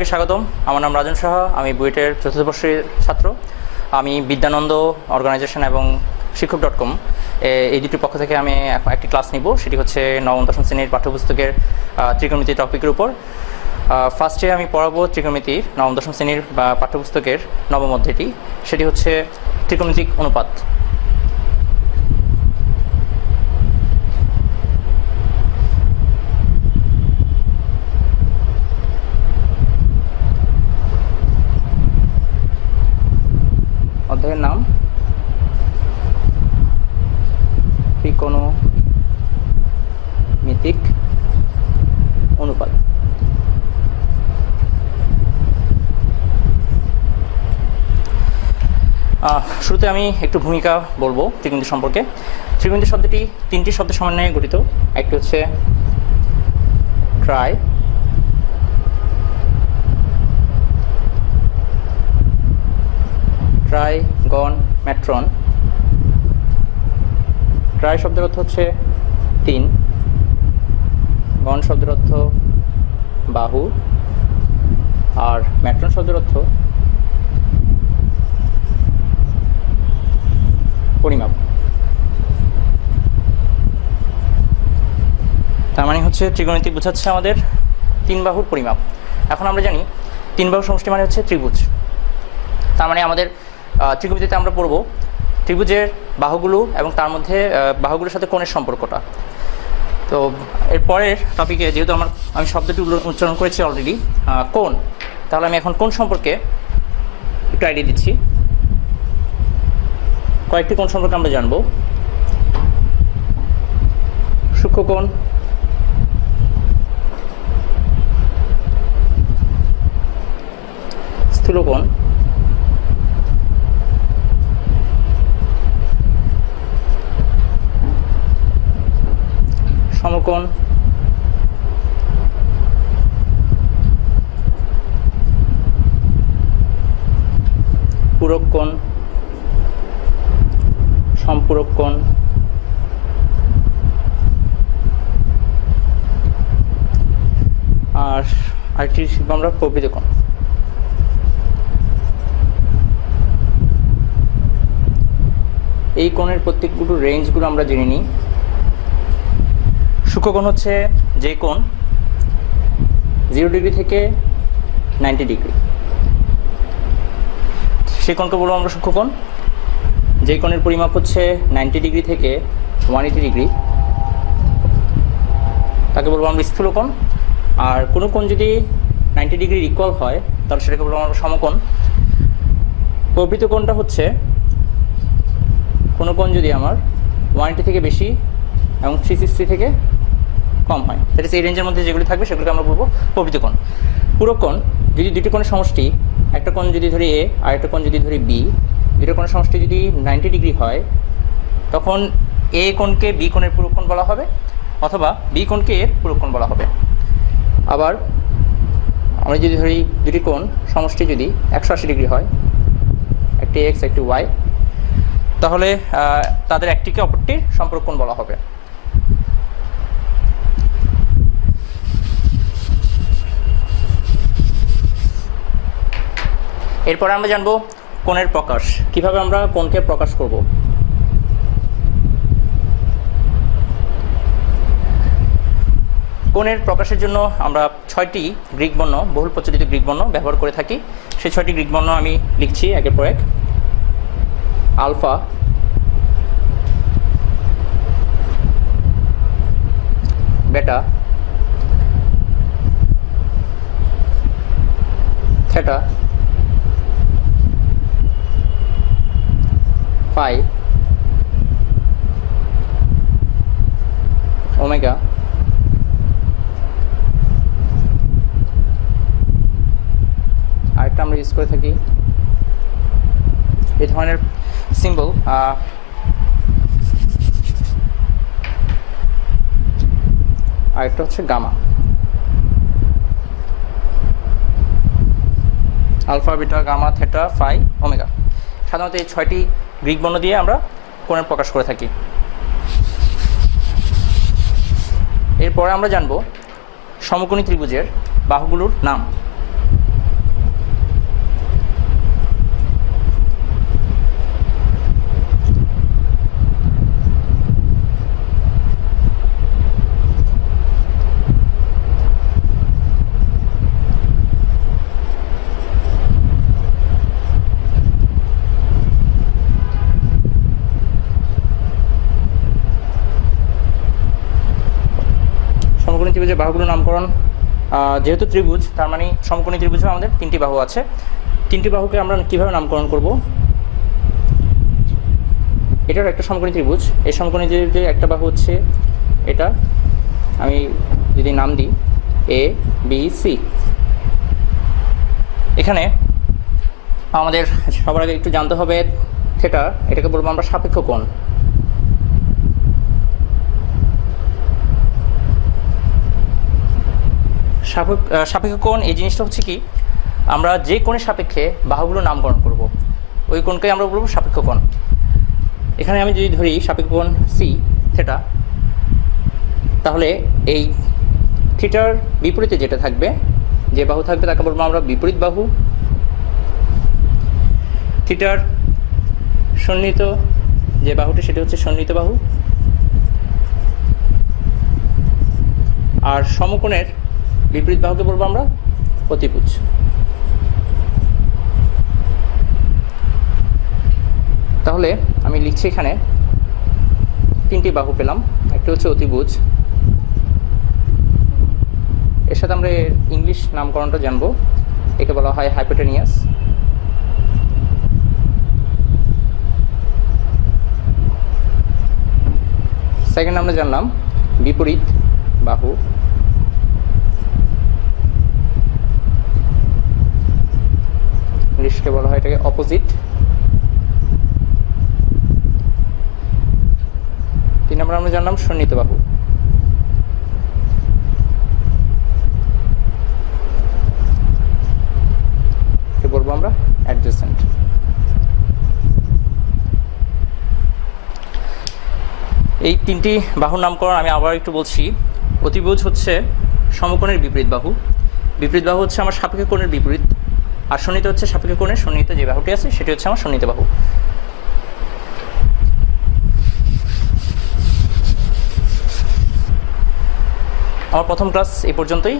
সবাইকে স্বাগতম। আমার নাম রাজন সাহা, আমি বুয়েটের চতুর্থ বর্ষের ছাত্র। আমি বিদ্যানন্দ অর্গানাইজেশন এবং শিক্ষক ডট কম। এই দুটির পক্ষ থেকে আমি একটি ক্লাস নিব। সেটি হচ্ছে নবম, দশম শ্রেণির পাঠ্যপুস্তকের ত্রিকোণমিতি টপিকের উপর। ফার্স্টে আমি পড়াবো ত্রিকোণমিতির, নবম, দশম শ্রেণির পাঠ্যপুস্তকের নবম অধ্যায়টি। সেটি হচ্ছে ত্রিকোণমিতিক অনুপাত। অধ্যায়ের নাম ত্রিকোণমিতিক অনুপাত। শুরুতে আমি একটু ভূমিকা বলব ত্রিকোণমিতি সম্পর্কে। ত্রিকোণমিতি শব্দটি তিনটি শব্দের সমন্বয়ে গঠিত। একটি হচ্ছে tri trigonometry. Tri শব্দের অর্থ হচ্ছে তিন। গণ শব্দের অর্থ বাহু। আর ম্যাট্রন শব্দের অর্থ পরিমাপ। তার মানে হচ্ছে ত্রিগণিতিক বোঝাচ্ছে আমাদের তিন বাহুর পরিমাপ। এখন আমরা জানি তিন বাহুর সমষ্টি মানে হচ্ছে ত্রিভুজ। তার মানে আমাদের ত্রিকোণমিতিতে আমরা পড়ব। ত্রিভুজের বাহুগুলো এবং তার মধ্যে বাহুগুলোর সাথে কোণের সম্পর্কটা। তো এরপরের টপিকে যেহেতু আমার, আমি শব্দটি উচ্চারণ করেছি অলরেডি কোন তাহলে আমি এখন কোন সম্পর্কে একটু আইডিয়া দিচ্ছি। কয়েকটি কোণ সম্পর্কে আমরা জানব। সূক্ষ্মকোণ স্থূলকোণ সমকোণ পূরক কোণ সম্পূরক কোণ আর আরেকটি শিখব আমরা প্রকৃত কোণ। এই কোণের প্রত্যেকগুলো রেঞ্জগুলো আমরা জেনে নিই। সূক্ষ্মকোণ হচ্ছে যে কোণ জিরো ডিগ্রি থেকে নাইনটি ডিগ্রি। সেই কোণকে বলব আমরা সূক্ষ্মকোণ। যে কোণের পরিমাপ হচ্ছে নাইনটি ডিগ্রি থেকে ওয়ান এইটি ডিগ্রি। তাকে বলব আমরা স্থূলকোণ। আর কোনো কোণ যদি নাইনটি ডিগ্রির ইকুয়াল হয়, তাহলে সেটাকে বলব আমরা সমকোণ। প্রবৃত কোণটা হচ্ছে কোনো কোণ যদি আমার ওয়ান থেকে বেশি এবং থ্রি সিক্সটি থেকে কম হয়। দ্যাট ইস এই রেঞ্জের মধ্যে যেগুলি থাকবে সেগুলোকে আমরা বলব প্রবৃত কোণ। পুরো কোণ, যদি দুটি কোণের সমষ্টি, একটা কোণ যদি ধরি এ আর একটা কোণ যদি ধরি বি দুটো কোণের সমষ্টি যদি নাইনটি ডিগ্রি হয়, তখন এ কোণকে বি কোণের পুরো কোণ বলা হবে, অথবা বি কোণকে এর পুরো কোণ বলা হবে। আবার আমরা যদি ধরি দুটি কোণ, সমষ্টি যদি একশো আশি ডিগ্রি হয়, একটি এক্স একটি ওয়াই তাহলে তাদের একটিকে অপরটির সম্পর্ক কোণ বলা হবে। এরপরে আমরা জানব কোণের প্রকাশ। কীভাবে আমরা কোণকে প্রকাশ করব? কোণের প্রকাশের জন্য আমরা ছয়টি গ্রিক বর্ণ, বহুল প্রচলিত গ্রিক বর্ণ ব্যবহার করে থাকি। সেই ছয়টি গ্রিক বর্ণ আমি লিখছি একের পর এক। আলফা, বেটা, থেটা phi omega. আরেকটা আমরা ইউজ করে থাকি। এই ধরনের সিম্বল আরেকটা হচ্ছে gamma alpha beta gamma theta phi omega সাধারণত এই ছয়টি গ্রিক বর্ণ দিয়ে আমরা কোণের প্রকাশ করে থাকি। এরপরে আমরা জানব সমকোণী ত্রিভুজের বাহুগুলোর নাম। যে বাহুগুলোর নামকরণ যেহেতু ত্রিভুজ, তার মানে সমকোণী ত্রিভুজে আমাদের তিনটি বাহু আছে। তিনটি বাহুকে আমরা কীভাবে নামকরণ করব? এটার একটা সমকোণী ত্রিভুজ। এই সমকোণী যে একটা বাহু হচ্ছে এটা। আমি যদি নাম দিই এ বি সি এখানে আমাদের সবার আগে একটু জানতে হবে সেটা এটাকে বলব আমরা সাপেক্ষ কোণ। সাপেক্ষ কোণ, এই জিনিসটা হচ্ছে কি, আমরা যে কোণের সাপেক্ষে বাহুগুলো নামকরণ করব, ওই কোণকে আমরা বলব সাপেক্ষ কোণ। এখানে আমি যদি ধরি সাপেক্ষ কোণ সি থেটা তাহলে এই থিটার বিপরীতে যেটা থাকবে, যে বাহু থাকবে তাকে বলব আমরা বিপরীত বাহু। থিটার সন্নিহিত যে বাহুটি, সেটি হচ্ছে সন্নিহিত বাহু। আর সমকোণের বিপরীত বাহুকে বলব আমরা অতিভুজ তাহলে আমি লিখছি এখানে তিনটি বাহু পেলাম, একটি হচ্ছে অতিভুজ। এর সাথে আমরা ইংলিশ নামকরণটা জানব, একে বলা হয় হাইপোটেনিয়াস। সেকেন্ড আমরা জানলাম বিপরীত বাহু। ইংলিশকে বলা হয়, এটাকে অপোজিট তিন নম্বর আমরা জানলাম সন্নিহিত বাহু। বলব আমরা? অ্যাডজাসেন্ট এই তিনটি বাহুর নামকরণ আমি আবার একটু বলছি। অতিভুজ হচ্ছে সমকোণের বিপরীত বাহু। বিপরীত বাহু হচ্ছে আমার সাপেক্ষ কোণের বিপরীত। আর শনিতে হচ্ছে সাপেক্ষ কোণে শনিতে যে বাহুটি আছে, সেটি হচ্ছে আমার শনিতে বাহু। আমার প্রথম ক্লাস এই পর্যন্তই।